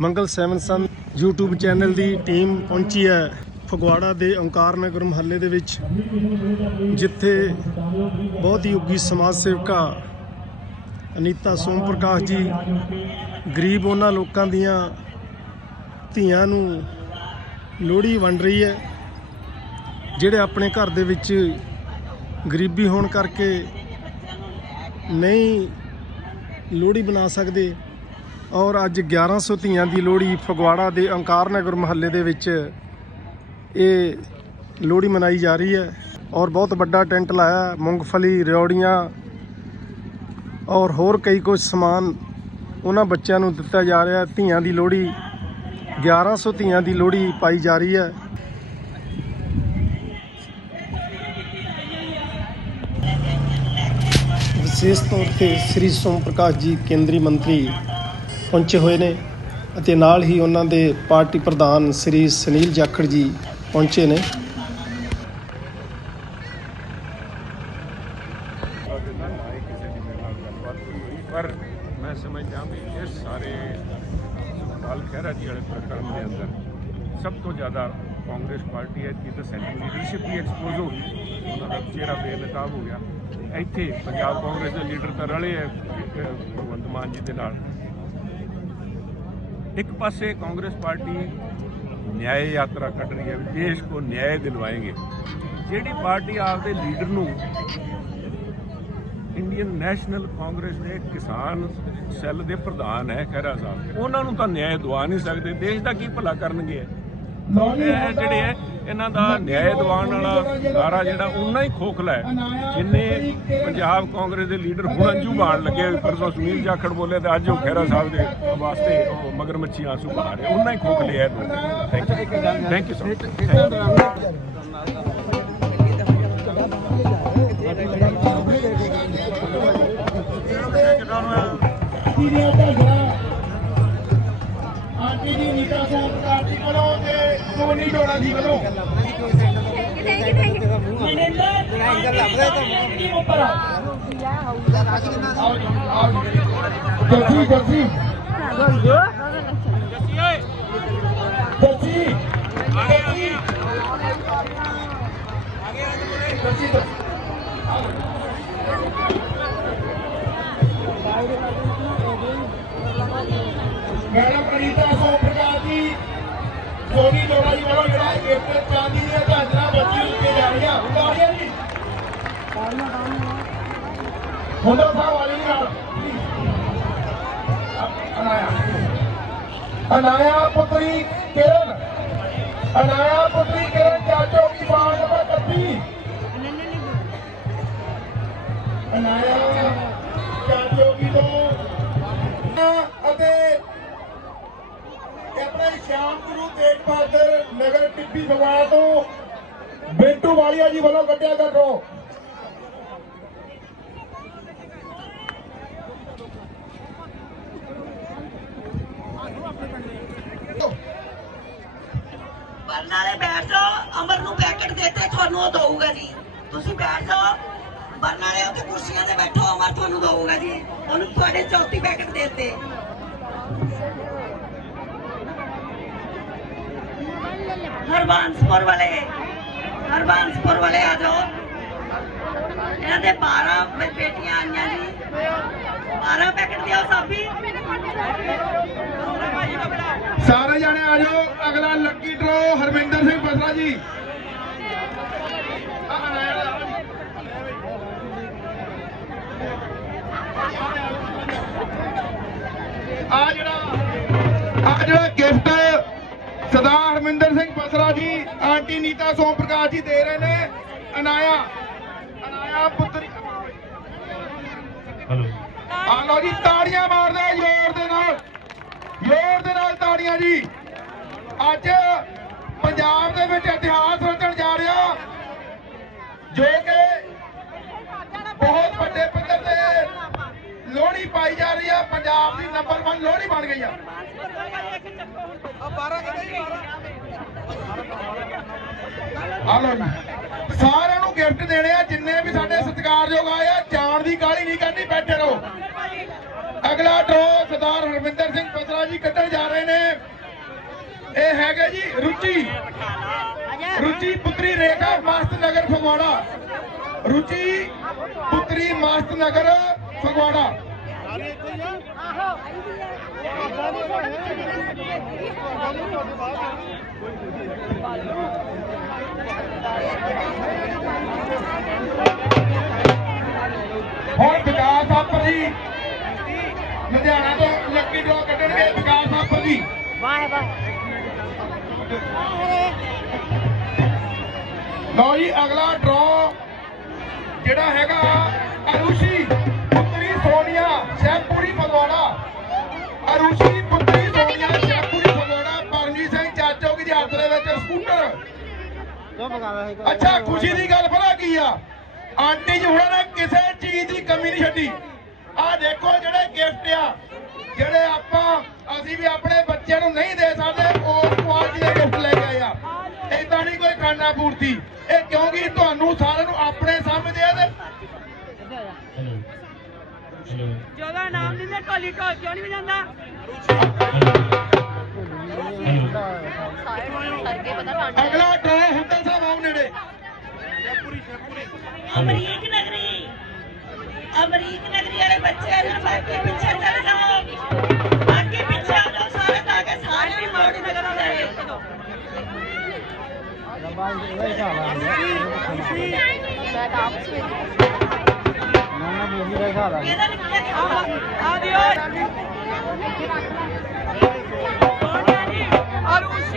ਮੰਗਲ seven ਸਨ। YouTube channel ਦੀ team ਪਹੁੰਚੀ ਹੈ ਫਗਵਾੜਾ ਦੇ ਓੰਕਾਰ ਨਗਰ ਮਹੱਲੇ ਦੇ ਵਿੱਚ, ਜਿੱਥੇ ਬਹੁਤ ਹੀ ਉੱਗੀ ਸਮਾਜ ਸੇਵਕਾ ਅਨੀਤਾ ਸੋਮ ਪ੍ਰਕਾਸ਼ ਜੀ ਗਰੀਬ ਉਹਨਾਂ ਲੋਕਾਂ ਦੀਆਂ ਧੀਆਂ ਨੂੰ ਲੋਹੜੀ ਵੰਡ ਰਹੀ ਹੈ, ਜਿਹੜੇ ਆਪਣੇ ਘਰ ਦੇ ਵਿੱਚ ਗਰੀਬੀ ਹੋਣ ਕਰਕੇ ਨਹੀਂ ਲੋਹੜੀ ਬਣਾ ਸਕਦੇ। ਔਰ ਅੱਜ 1100 ਧੀਆਂ ਦੀ ਲੋਹੜੀ ਫਗਵਾੜਾ ਦੇ ਅੰਕਾਰ ਨਗਰ ਮਹੱਲੇ ਦੇ ਵਿੱਚ ਇਹ ਲੋਹੜੀ ਮਨਾਈ ਜਾ ਰਹੀ ਹੈ ਔਰ ਬਹੁਤ ਵੱਡਾ ਟੈਂਟ ਲਾਇਆ ਹੈ। ਮੂੰਗਫਲੀ ਰਿਉੜੀਆਂ ਔਰ ਹੋਰ ਕਈ ਕੁਝ ਸਮਾਨ ਉਹਨਾਂ ਬੱਚਿਆਂ ਨੂੰ ਦਿੱਤਾ ਜਾ ਰਿਹਾ ਧੀਆਂ ਦੀ ਲੋਹੜੀ 1100 ਧੀਆਂ ਦੀ ਲੋਹੜੀ ਪਾਈ ਜਾ ਰਹੀ ਹੈ ਵਿਸ਼ੇਸ਼ ਤੌਰ ਤੇ ਸ੍ਰੀ ਸੋਮ ਪ੍ਰਕਾਸ਼ ਜੀ, ਕੇਂਦਰੀ ਮੰਤਰੀ ਪਹੁੰਚੇ ਹੋਏ ਨੇ ਅਤੇ ਨਾਲ ਹੀ ਉਹਨਾਂ ਦੇ ਪਾਰਟੀ ਪ੍ਰਧਾਨ ਸ੍ਰੀ ਸੁਨੀਲ ਜਾਖੜ ਜੀ ਪਹੁੰਚੇ ਨੇ। ਪਰ ਮੈਂ ਸਮਝਦਾ ਵੀ ਇਸ ਸਾਰੇ ਸੁਖਪਾਲ ਖਹਿਰਾ ਜੀ ਵਾਲੇ ਪ੍ਰਕਰਮ ਦੇ ਅੰਦਰ ਸਭ ਤੋਂ ਜ਼ਿਆਦਾ ਕਾਂਗਰਸ ਪਾਰਟੀ ਹੈ ਕਿ ਤਾਂ ਸੈਂਟਰ ਲੀਡਰਸ਼ਿਪ ਵੀ ਐਕਸਪੋਜ਼ ਹੋ ਗਈ, ਉਹਨਾਂ ਦਾ ਚਿਹਰਾ ਬੇਨਕਾਬ ਹੋ ਗਿਆ। ਇੱਥੇ ਪੰਜਾਬ ਕਾਂਗਰਸ ਦੇ ਲੀਡਰ ਤਾਂ ਰਲੇ ਹੈ ਭਗਵੰਤ ਮਾਨ ਜੀ ਦੇ ਨਾਲ। ਇੱਕ ਪਾਸੇ ਕਾਂਗਰਸ ਪਾਰਟੀ ਨਿਆਂ ਯਾਤਰਾ ਕੱਢ ਰਹੀ ਹੈ ਦੇਸ਼ ਕੋ ਨਿਆਂ ਦਿਲਵਾਏਂਗੇ। ਜਿਹੜੀ ਪਾਰਟੀ ਆਪਦੇ ਲੀਡਰ ਨੂੰ ਇੰਡੀਅਨ ਨੈਸ਼ਨਲ ਕਾਂਗਰਸ ਦੇ ਕਿਸਾਨ ਸੈੱਲ ਦੇ ਪ੍ਰਧਾਨ ਹੈ ਖਹਿਰਾ ਸਾਹਿਬ ਉਹਨਾਂ ਨੂੰ ਤਾਂ ਨਿਆਂ ਦਵਾ ਨਹੀਂ ਸਕਦੇ। ਦੇਸ਼ ਦਾ ਕੀ ਭਲਾ ਕਰਨਗੇ? ਇਹ ਜਿਹੜੇ ਹੈ ਇਹਨਾਂ ਦਾ ਨਿਆਂ ਦਿਵਾਉਣ ਵਾਲਾ ਨਾਰਾ ਜਿਹੜਾ ਉਨਾ ਹੀ ਖੋਖਲਾ ਹੈ ਜਿੰਨੇ ਪੰਜਾਬ ਕਾਂਗਰਸ ਦੇ ਲੀਡਰ ਹੁਣ ਅੰਜੂ ਬਾਣ ਲੱਗੇ ਪਰਸੋਂ ਸੁਨੀਲ ਜਾਖੜ ਬੋਲੇ ਤੇ ਅੱਜ ਉਹ ਖਹਿਰਾ ਸਾਹਿਬ ਦੇ ਵਾਸਤੇ ਉਹ ਮਗਰ ਮੱਛੀ ਆਂਸੂ ਬਹਾ ਰਹੇ। ਉਨਾ ਹੀ ਖੋਖਲੇ ਹੈ thank you thank you so ਦੀਆਂ ਧਾਗਾ ਆਂਟੀ ਜੀ ਨੀਤਾ ਸੋਮ ਪ੍ਰਕਾਸ਼ ਜੀ ਵੱਲੋਂ ਤੇ ਸੋਨੀ ਡੋੜਾ ਜੀ ਵੱਲੋਂ ਜੱਸੀ ਜੱਸੀ ਜੱਸੀ ਜੱਸੀ ਮੈਡਮ ਅਨੀਤਾ ਸੋਮ ਪ੍ਰਕਾਸ਼ ਜੀ ਸੋਨੀ ਡੋੜਾ ਜੀ ਵੱਲੋਂ ਜਿਹੜਾ ਇਹ ਚਾਂਦੀ ਦੀਆਂ ਝਾਂਜਰਾਂ ਬੱਚੀ ਉੱਤੇ ਜਾ ਰਹੀਆਂ ਉਤਾਰੀਆਂ ਜੀ। ਹੁੰਦਾ ਸਾਹਿਬ ਵਾਲੀ ਨਾਲ। ਅਨਾਇਆ। ਅਨਾਇਆ ਪੁੱਤਰੀ ਕਿਰਨ। ਅਨਾਇਆ ਪੁੱਤਰੀ ਕਿਰਨ ਚਾਚੋ ਕੀ ਬਾਤ ਨੰਬਰ 31 ਅਨਾਇਆ ਚਾਚੋ ਕੀ ਤੋਂ ਅਤੇ ਇਹ ਆਪਣੇ ਸ਼ਾਮ ਗੁਰੂ ਤੇਗ ਬਹਾਦਰ ਨਗਰ ਟਿੱਬੀ ਫਗਵਾੜਾ ਤੋਂ ਬਿੰਟੂ ਵਾਲੀਆ ਜੀ ਵੱਲੋਂ ਕੱਢਿਆ ਕਰ ਰੋ ਬੈਠ ਜਾਓ, ਅਮਰ ਨੂੰ ਪੈਕਟ ਦੇਤੇ ਤੁਹਾਨੂੰ ਉਹ ਦਊਗਾ ਜੀ। ਤੁਸੀਂ ਬੈਠ ਜਾਓ ਬਰਨਾਲੇ ਨਾਲੇ ਕੁਰਸੀਆਂ ਤੇ ਬੈਠੋ, ਅਮਰ ਤੁਹਾਨੂੰ ਦਊਗਾ ਜੀ। ਉਹਨੂੰ ਤੁਹਾਡੇ ਚੌਥੀ ਪੈਕਟ ਦੇਤੇ ਹਰਬਾਂਸਪੁਰ ਵਾਲੇ ਹਰਬਾਂਸਪੁਰ ਵਾਲੇ ਆ ਜਾਓ। ਇਹਨਾਂ ਦੇ 12 ਬੇਟੀਆਂ ਆਈਆਂ ਜੀ। 12 ਪੈਕਟ ਦਿਓ ਸਾਬੀ। ਸਾਰੇ ਜਾਣੇ ਆ ਜਾਓ। ਅਗਲਾ ਲੱਕੀ ਡਰੋ ਹਰਵਿੰਦਰ ਸਿੰਘ ਬਸਰਾ ਜੀ। ਆ ਜਿਹੜਾ ਆ ਜਿਹੜਾ ਗਿਫਟ ਸਰਦਾਰ ਹਰਮਿੰਦਰ ਸਿੰਘ ਬਸਰਾ ਜੀ ਆਂਟੀ ਨੀਤਾ ਸੋਮ ਪ੍ਰਕਾਸ਼ ਜੀ ਦੇ ਰਹੇ ਨੇ। ਅਨਾਇਆ ਅਨਾਇਆ ਪੁੱਤਰੀ ਆ ਲਓ ਜੀ ਤਾੜੀਆਂ ਮਾਰਦੇ ਜ਼ੋਰ ਦੇ ਨਾਲ। ਜ਼ੋਰ ਦੇ ਨਾਲ ਤਾੜੀਆਂ ਜੀ। ਅੱਜ ਪੰਜਾਬ ਦੇ ਵਿੱਚ ਇਤਿਹਾਸ ਰਚਣ ਜਾ ਰਿਹਾ। ਜੋ ਪਾਈ ਜਾ ਰਹੀ ਆ, ਪੰਜਾਬ ਦੀ ਨੰਬਰ 1 ਲੋਹੜੀ ਬਣ ਗਈ ਆ। ਆ ਜੀ। ਸਾਰਿਆਂ ਨੂੰ ਗਿਫਟ ਦੇਣੇ ਆ, ਜਿੰਨੇ ਵੀ ਸਾਡੇ ਸਤਿਕਾਰਯੋਗ ਆਏ ਆ, ਜਾਣ ਦੀ ਕਾਹਲੀ ਨਹੀਂ ਕਰਨੀ, ਬੈਠੇ ਰਹੋ। ਅਗਲਾ ਡਰੋ ਸਰਦਾਰ ਹਰਵਿੰਦਰ ਸਿੰਘ ਪਤਰਾ ਜੀ ਕੱਢਣ ਜਾ ਰਹੇ ਨੇ। ਇਹ ਹੈਗੇ ਜੀ ਰੁਚੀ। ਰੁਚੀ ਪੁੱਤਰੀ ਰੇਖਾ ਮਸਤ ਨਗਰ ਫਗਵਾੜਾ। ਰੁਚੀ ਪੁੱਤਰੀ ਮਸਤ ਨਗਰ ਫਗਵਾੜਾ। ਹੁਣ ਵਿਕਾਸ ਆਪਰ ਜੀ। ਲੁਧਿਆਣਾ ਤੋਂ ਲੱਕੀ ਡਰੋ ਕੱਢਣਗੇ ਵਿਕਾਸ ਆਪਰ ਜੀ। ਲਓ ਜੀ ਅਗਲਾ ਡਰੋ ਜਿਹੜਾ ਹੈਗਾ ਸਕੂਟਰ ਅੱਛਾ, ਖੁਸ਼ੀ ਦੀ ਗੱਲ ਪਤਾ ਕੀ ਆ? ਆਂਟੀ ਜੀ ਹੁਣਾਂ ਨੇ ਕਿਸੇ ਚੀਜ਼ ਦੀ ਕਮੀ ਨਹੀਂ ਛੱਡੀ। ਆਹ ਦੇਖੋ ਜਿਹੜੇ ਗਿਫਟ ਆ, ਜਿਹੜੇ ਆਪਾਂ, ਅਸੀਂ ਵੀ ਆਪਣੇ ਬੱਚਿਆਂ ਨੂੰ ਨਹੀਂ ਦੇ ਸਕਦੇ ਉਸ ਕੁਆਲਿਟੀ ਦੇ ਗਿਫਟ ਲੈ ਕੇ ਆਏ ਆ। ਏਦਾਂ ਨਹੀਂ ਕੋਈ ਖਾਣਾ ਪੂਰਤੀ। ਇਹ ਕਿਉਂਕਿ ਤੁਹਾਨੂੰ ਸਾਰਿਆਂ ਨੂੰ ਆਪਣੇ ਸਮਝਦੇ ਆ ਤੇ ਜਿਹਦਾ ਨਾਮ ਨਹੀਂ ਨਾ ਢੋਲੀ ਢੋਲ ਕਿਉਂ ਨਹੀਂ ਵਜਾਉਂਦਾ? ਅਗਲਾ ਡਰਾ ਹੁੰਦਾ ਸਾਹਿਬ ਆਓ ਨੇੜੇ। ਅਮਰੀਕ ਨਗਰੀ। ਅਮਰੀਕ ਨਗਰੀ ਵਾਲੇ ਬੱਚੇ ਨੂੰ ਬਾਕੀ ਪਿੱਛੇ ਚੱਲ ਜਾਓ। ਬਾਕੀ ਪਿੱਛੇ ਆ ਜਾਓ ਸਾਰੇ ਤਾਂ ਕਿ ਸਾਰੇ ਵੀ ਮੋੜੀ ਨਗਰ ਆ ਜਾਏ ਇਹਦਾ ਨਿਕਲਿਆ ਕਿ ਆ? ਦਿਓ ਸੋਨੀਆ ਜੀ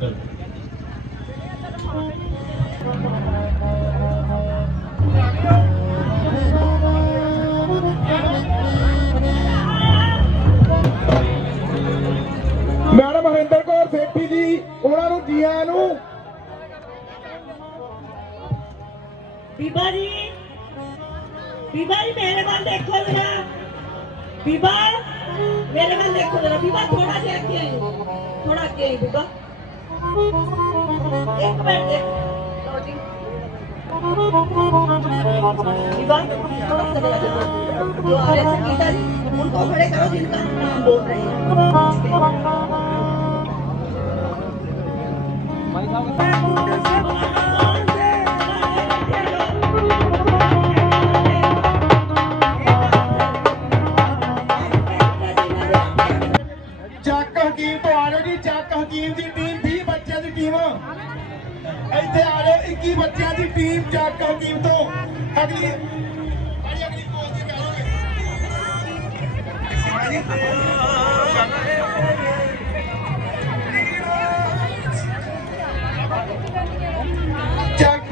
ਤੱਕ ਮੈਡਮ ਹਰਿੰਦਰ ਕੌਰ ਸੇਠੀ ਜੀ ਉਹਨਾਂ ਨੂੰ ਜੀ ਆਇਆਂ ਨੂੰ। ਬੀਬਾ ਜੀ ਬੀਬਾ ਜੀ ਮੇਰੇ ਵੱਲ ਦੇਖੋ ਜਰਾ। ਬੀਬਾ ਮੇਰੇ ਵੱਲ ਦੇਖੋ ਜਰਾ। ਬੀਬਾ ਥੋੜਾ ਜਿਹਾ ਅੱਗੇ ਆਈ ਥੋੜਾ ਅੱਗੇ ਆਈ ਬੀਬਾ। एक मिनट जो आर एस गीता उनको खड़े करो जिनका नाम बोल रहे हैं 21 ਬੱਚਿਆਂ ਦੀ ਟੀਮ ਚੱਕ ਹਕੀਮ ਤੋਂ ਅਗਲੀ ਭਾਈ ਅਗਲੀ ਕੋਲ ਦੀ ਆ ਜਾਓਗੇ ਚੱਕ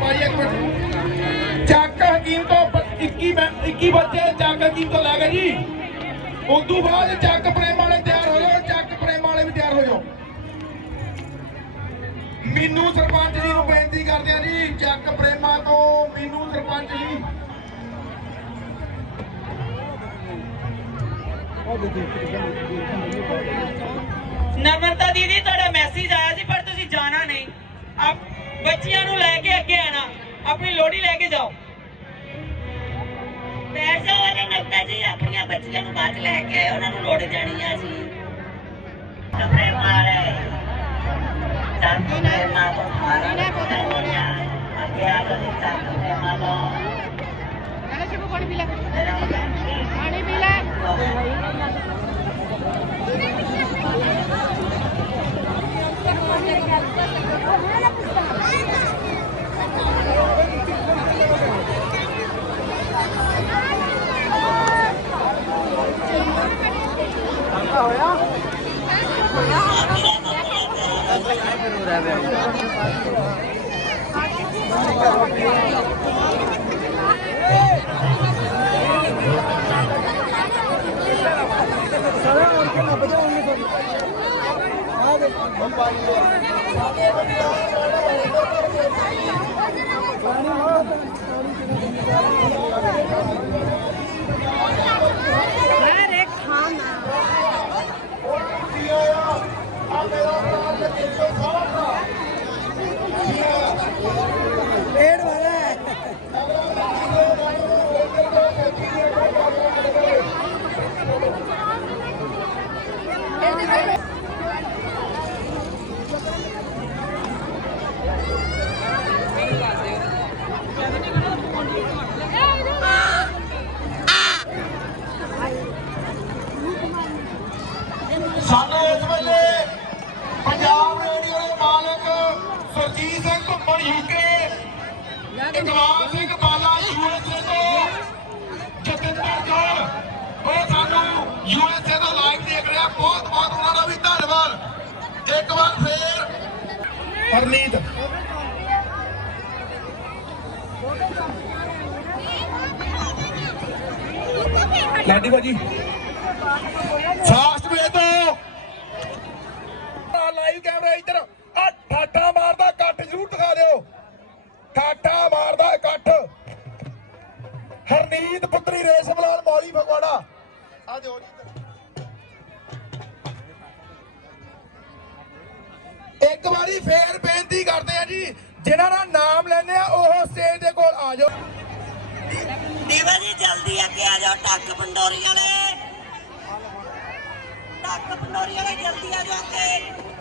ਭਾਈ ਇੱਕ ਮਿੰਟ ਚੱਕ ਹਕੀਮ ਤੋਂ 21 21 ਬੱਚੇ ਚੱਕ ਹਕੀਮ ਤੋਂ ਲੈ ਗਏ ਜੀ। ਉਸ ਬਾਅਦ ਚੱਕ ਪ੍ਰੇਮ ਵਾਲੇ ਤਿਆਰ ਹੋ ਜਾਓ ਚੱਕ ਪ੍ਰੇਮ ਵਾਲੇ ਵੀ ਤਿਆਰ ਹੋ ਜਾਓ। ਮੀਨੂ ਸਰਪੰਚ ਜੀ ਨੂੰ ਬੇਨਤੀ ਕਰਦੇ ਆ ਜੀ ਚੱਕ ਪ੍ਰੇਮਾ ਤੋਂ ਮੀਨੂ ਸਰਪੰਚ ਜੀ। ਨਮਰਤਾ ਦੀਦੀ ਤੁਹਾਡਾ ਮੈਸੇਜ ਆਇਆ ਸੀ ਪਰ ਤੁਸੀਂ ਜਾਣਾ ਨਹੀਂ। ਆਪ ਬੱਚਿਆਂ ਨੂੰ ਲੈ ਕੇ ਅੱਗੇ ਆਣਾ। ਆਪਣੀ ਲੋੜੀ ਲੈ ਕੇ ਜਾਓ। ਬੈਠ ਜਾਓ ਵਾਲੇ ਨਕਤਾ ਜੀ ਆਪਣੀਆਂ ਬੱਚੀਆਂ ਨੂੰ ਬਾਅਦ ਲੈ ਕੇ ਉਹਨਾਂ ਨੂੰ ਲੋੜ ਦੇਣੀ ਆ ਜੀ। ਕਪੜੇ ਮਾਰੇ จากตรงไหนมาตรงขวาแล้วก็ได้มาเนี่ยมาแก้ก็ที่จากตรงไหนมาลองแล้วชิบุคนบิลักอันนี้บิลัก Thank you. ਸਾਨੂੰ ਇਸ ਵੇਲੇ ਪੰਜਾਬ ਰੇਡੀਓ ਦੇ ਮਾਲਕ ਸੁਰਜੀਤ ਸਿੰਘ ਘੁੰਮਣ ਯੂਕੇ ਇਕਬਾਲ ਸਿੰਘ ਬਾਲਾ ਯੂਐਸਏ ਤੋਂ ਜਤਿੰਦਰ ਕੌਰ। ਉਹ ਸਾਨੂੰ ਯੂਐਸਏ ਤੋਂ ਲਾਈਵ ਦੇਖ ਰਿਹਾ। ਬਹੁਤ ਬਹੁਤ ਉਹਨਾਂ ਦਾ ਵੀ ਧੰਨਵਾਦ। ਇੱਕ ਵਾਰ ਫੇਰ ਪਰਨੀਤ। ਲਾਡੀ ਬਾਜੀ ਫਾਸਟ ਵੇ ਤੋਂ ਕੈਮਰਾ ਇੱਧਰ। ਆ ਠਾਠਾ ਮਾਰਦਾ ਕੱਟ ਜ਼ਰੂਰ ਦਿਖਾ ਦਿਓ। ਠਾਠਾ ਮਾਰਦਾ ਇਕੱਠ। ਹਰਨੀਤ ਪੁੱਤਰੀ ਰੇਸ਼ਮ ਲਾਲ ਮੌਲੀ ਫਗਵਾੜਾ। ਆ ਦਿਓ ਜੀ ਇੱਕ ਵਾਰੀ ਫੇਰ ਬੇਨਤੀ ਕਰਦੇ ਆ ਜੀ, ਜਿਨ੍ਹਾਂ ਦਾ ਨਾਮ ਲੈਣੇ ਆ, ਉਹ ਸਟੇਜ ਦੇ ਕੋਲ ਆ ਜਾਓ। ਦੇਵਾ ਜੀ, ਜਲਦੀ ਅੱਗੇ ਆ ਜਾਓ, ਟੱਕ ਪੰਡੋਰੀ ਵਾਲੇ। ਟੱਕ ਪੰਡੋਰੀ ਵਾਲੇ, ਜਲਦੀ ਆ ਜਾਓ ਅੱਗੇ।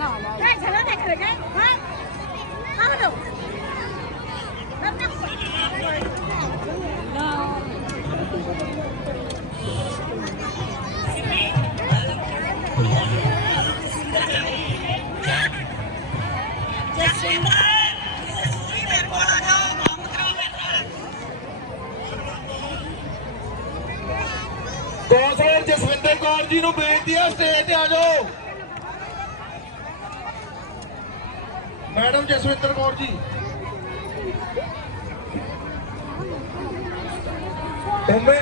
Hey, ฉันต้องแต่งเขินไงเฮ้ยมาเถอะรับนักเจ็ดสิบบาท ਕੌਰ ਜਸਵਿੰਦਰ ਕੌਰ ਜੀ ਨੂੰ ਬੇਨਤੀ ਆ ਸਟੇਜ ਤੇ ਆ ਜਾਓ ਮੈਡਮ ਜਸਵਿੰਦਰ ਕੌਰ ਜੀ। ਬੰਬੇ।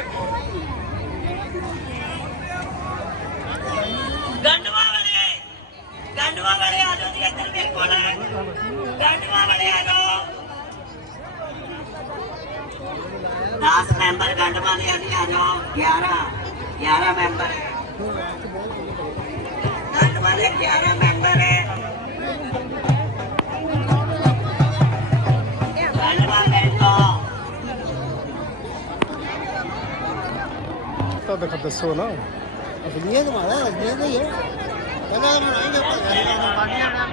ਗੰਡਵਾ ਵਾਲੇ ਗੰਡਵਾ ਵਾਲੇ ਆ ਜਾਓ ਜੀ ਇੱਧਰ ਮੇਰੇ ਕੋਲ ਗੰਡਵਾ ਵਾਲੇ ਆ ਜਾਓ। 10 ਮੈਂਬਰ ਗੰਡਵਾ ਦੇ ਆ ਜਾਓ। 11 11 ਮੈਂਬਰ। ਗੰਡਵਾ ਦੇ 11 ਮੈਂਬਰ। ਹੈ ਦੇਖ ਦੱਸੋ ਨਾ। ਅਸਲੀਅਤ ਮਾਰਾ ਅਸਲੀਅਤ ਹੀ ਹੈ ਕਹਿੰਦਾ ਬਣਾਏਗੇ ਪਾਰਟੀਆਂ ਦਾ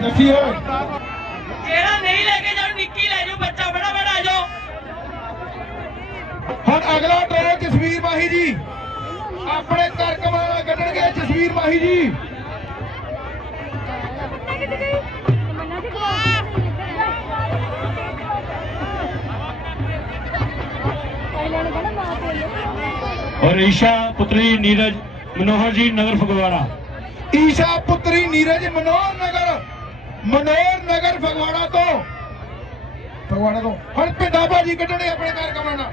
ਜੱਫੀ ਓਏ ਜਿਹੜਾ ਨਹੀਂ ਲੈ ਕੇ ਜਾਓ ਨਿੱਕੀ ਲੈ ਜਾਓ ਬੱਚਾ ਬੜਾ ਬੜਾ ਆ ਜਾਓ ਹੁਣ ਅਗਲਾ ਡਰਾ ਜਸਵੀਰ ਮਾਹੀ ਜੀ। ਆਪਣੇ ਘਰ ਕਮਾਣਾ ਕੱਢਣਗੇ ਜਸਵੀਰ ਮਾਹੀ ਜੀ। ਔਰ ਈਸ਼ਾ ਪੁੱਤਰੀ ਨੀਰਜ ਮਨੋਹਰ ਜੀ ਨਗਰ ਫਗਵਾੜਾ। ਈਸ਼ਾ ਪੁੱਤਰੀ ਨੀਰਜ ਮਨੋਹਰ ਨਗਰ ਮਨੋਹਰ ਨਗਰ ਫਗਵਾੜਾ ਤੋਂ। ਫਗਵਾੜਾ ਤੋਂ। ਹੁਣ ਪਿੰਡਾ ਭਾਜੀ ਕੱਢਣੇ ਆਪਣੇ ਘਰ ਕਮਾਣਾ